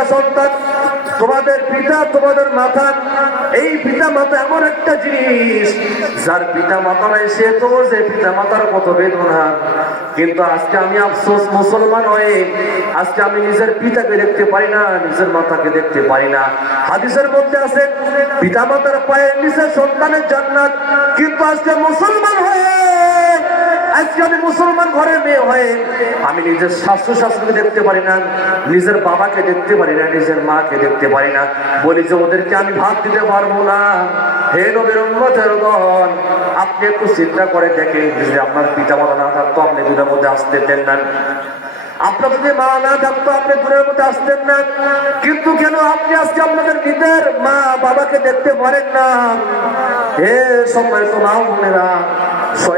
পিতা সন্তান, তোমাদের পিতা তোমাদের মাতা, এই পিতা মাতা এমন একটা জিনিস, যার পিতা মাতা নাই সে তো যে পিতা মাতার কত বেদনা। কিন্তু আজকে আমি আফসোস মুসলমান হয়ে আজকে আমি নিজের পিতাকে দেখতে পারি না, নিজের মাতাকে দেখতে পারি না। হাদিসের মধ্যে আছে পিতা মাতার পায়ের নিচে সন্তানের জান্নাত, কিন্তু আজকে মুসলমান হয়ে আজকে আমি মুসলমান ঘরের মেয়ে হয়ে আমি নিজের শাশু শাশুড়িকে দেখতে পারি না, নিজের বাবাকে দেখতে পারি না, নিজের মাকে দেখতে পারি না। বলি যে ওদেরকে আমি ভাত দিতে পারবো না। হে নবীর উম্মতের দল, আপনি একটু চিন্তা করে দেখেন, যদি আপনার পিতা মাতা না থাকতো আপনি দূরের মধ্যে আসতে দেন না, আপনার যদি মা না থাকতো আপনি দূরের মধ্যে আসতেন না। কিন্তু কেন আপনি আজকে আপনাদের নিজের মা বাবাকে দেখতে পারেন না? হে সম্মানিত মা বোনেরা,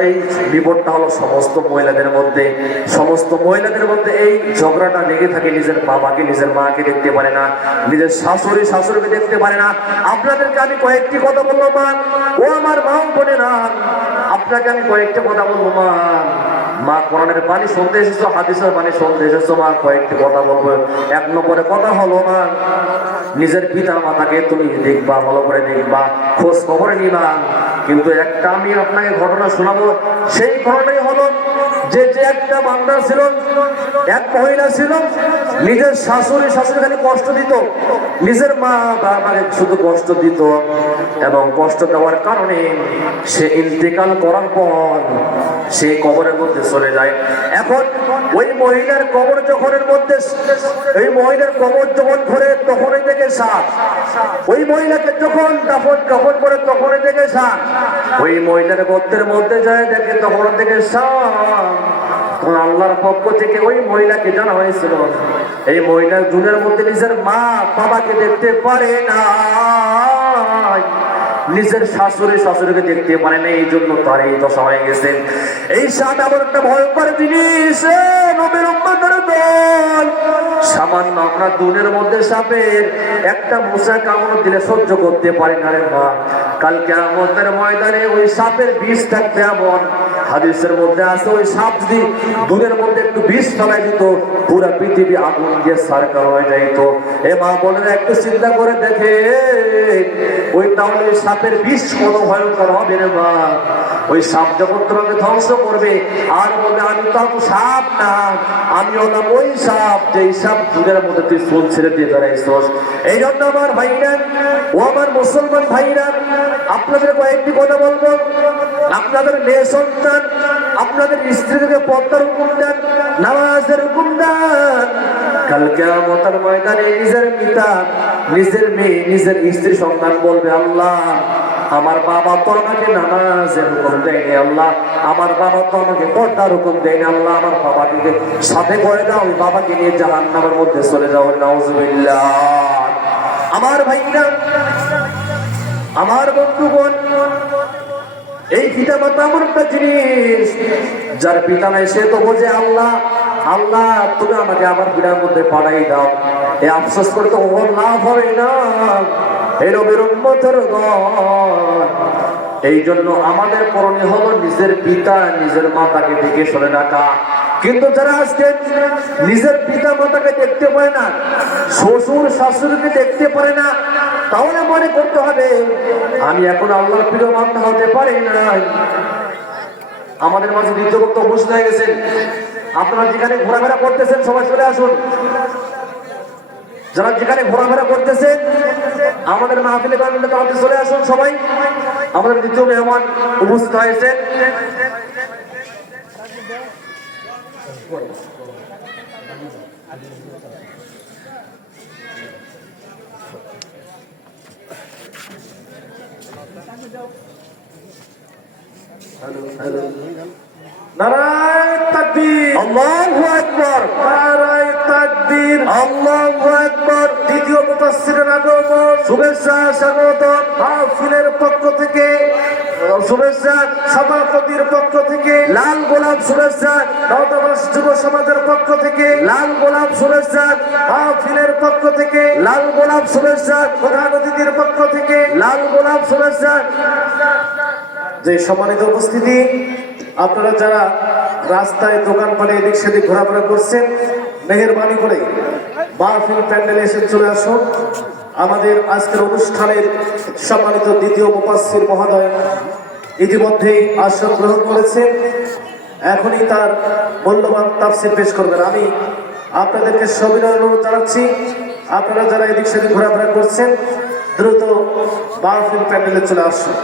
এই বিপদটা হলো সমস্ত মহিলাদের মধ্যে, সমস্ত মহিলাদের মধ্যে এই ঝগড়াটা লেগে থাকে। নিজের বাবাকে নিজের মাকে দেখতে পারে না, নিজের শাশুড়িকে দেখতে পারে না। আপনাদেরকে আমি কয়েকটি কথা বলবো মা, ও আমার মা বোনেরা, আপনাকে আমি কয়েকটি কথা বলবো মা। মা কোরআনের বাণী শুনতে এসেছো, হাদিসের বাণী শুনতে এসেছো মা, কয়েকটি কথা বলবো। এক নম্বরে কথা হলো মা, নিজের পিতা মাতাকে তুমি দেখবা, ভালো করে দেখবা, খোঁজ খবর নিবা। কিন্তু একটা আমি আপনাকে ঘটনা শোনাবো। সেই ঘটনাই হলো যে একটা বান্দা ছিল, এক মহিলা ছিল, নিজের শাশুড়ি খালি কষ্ট দিত, নিজের মা বাবাকে শুধু কষ্ট দিত, এবং কষ্ট দেওয়ার কারণে সে ইন্তেকাল করার পর সে কবরের মধ্যে চলে যায়। এখন ওই মহিলার কবর যখনের মধ্যে, ওই মহিলার কবর যখন ঘরে তখনই থেকে সাপ, ওই মহিলাকে যখন দাফন করে তখনই থেকে সাপ, ওই মহিলার গর্তের মধ্যে যায় দেখে তখন থেকে সাপ। আল্লাহর পক্ষ থেকে ওই মহিলাকে জানা হয়েছিল এই মহিলা দুনিয়ার মধ্যে নিজের মা বাবাকে দেখতে পারে না, নিজের শাশুড়িকে দেখতে পারে না, এই জন্য তার এই দশা হয়ে গেছে। এই সাপ এমন একটা ভয়ঙ্কর জিনিস, নবীর উম্মতের দল, সামান্য আমরা দুনিয়ার মধ্যে সাপের একটা মশা কামড় দিলে সহ্য করতে পারি না রে মা, কাল কিয়ামতের ময়দানে ওই সাপের বিষ থাকবে এমন। হাদিসের মধ্যে আছে ওই সাপ যদি দুধের মধ্যে একটু বিষ ফেলাই দিত, পুরো পৃথিবী আগুন দিয়ে সারকার হয়ে যাইত। এ মা বোনেরা একটু চিন্তা করে দেখে, ওই তাহলে সাপের বিষ কত ভয়ঙ্কর হবে রে মা। ওই সাপ যখন তোমাকে ধ্বংস করবে আর বলবে আমি তো সাপ না, আমি হলাম ওই সাপ, যে সাপ দুধের মধ্যে তুই ফুল ছেড়ে দিয়ে বেড়াইছস। এই জন্য আমার ভাইরা ও আমার মুসলমান ভাইরা, আপনাদের কয়েকটি কথা বলবো। আপনাদের মেয়ে সন্তান, আপনাদের স্ত্রীকে পর্দার হুকুম দেন, নামাজের হুকুম দেন। কাল কিয়ামতের ময়দানে নিজের পিতা, নিজের মেয়ে, নিজের স্ত্রী সন্তান বলবে আল্লাহ আমার বাবা তো আমাকে নামাজের হুকুম দেয়নি, আল্লাহ আমার বাবা তো আমাকে পর্দার হুকুম দেয়নি, আল্লাহ আমার বাবাকে সাথে করে দাও, ওই বাবাকে নিয়ে জাহান্নামের মধ্যে চলে যাও, নাউজুবিল্লাহ। আমার ভাইরা, আমার বন্ধুগণ, এই পিতা মাতা এমন একটা জিনিস, যার পিতা নাই সে তো বোঝে আল্লাহ আল্লাহ তুমি আমাকে আবার বিড়ার মধ্যে পাঠাই দাও। এই আফসোস করে তো ওর লাভ হবে না। এই নবীর উম্মতের দল, এই জন্য আমাদের করণীয় হলো নিজের পিতা নিজের মাতাকে দেখে শুনে রাখা। কিন্তু যারা আজকে নিজের পিতা মাতাকে দেখতে পারে না, শ্বশুর শাশুড়িকে দেখতে পারে না, তাহলে মনে করতে হবে আমি এখন আল্লাহর প্রিয় বান্দা হতে পারি না। আমাদের মাঝে দ্বিতীয় বক্তব্য উপস্থিত হয়ে গেছেন। আপনারা যেখানে ঘোরাফেরা করতেছেন সবাই চলে আসুন। যারা যেখানে ঘোরাফেরা করতেছেন আমাদের মাহফিলে তাড়াতাড়ি চলে আসুন সবাই। আমাদের দ্বিতীয় মেহমান উপস্থিত হয়েছেন। নারায়ে তাকবীর, আল্লাহু আকবার, নারায়ে তাকবীর, আল্লাহু আকবার। দ্বিতীয় মুফাসসিরের আগমন, শুভেচ্ছা স্বাগতম মাহফিলের পক্ষ থেকে, শুভেচ্ছা সভাপতির পক্ষ থেকে লাল গোলাপ শুভেচ্ছা, নবদাস যুব সমাজের পক্ষ থেকে লাল গোলাপ শুভেচ্ছা, মাহফিলের পক্ষ থেকে লাল গোলাপ শুভেচ্ছা, প্রধান অতিথির পক্ষ থেকে লাল গোলাপ শুভেচ্ছা। যে সম্মানিত উপস্থিতি, আপনারা যারা রাস্তায় দোকান পালে এদিক সেদিক ঘোরাফেরা করছেন, মেহেরবানি করে মাহফিল প্যান্ডেলে এসে চলে আসুন। আমাদের আজকের অনুষ্ঠানের সম্মানিত দ্বিতীয় মুফাসসির মহোদয় ইতিমধ্যেই আসন গ্রহণ করেছেন, এখনই তার মূল্যবান তাফসীর পেশ করবেন। আমি আপনাদেরকে সবিনয় অনুরোধ জানাচ্ছি, আপনারা যারা এদিক সেদিক ঘোরাফেরা করছেন দ্রুত মাহফিল প্যান্ডেলে চলে আসুন।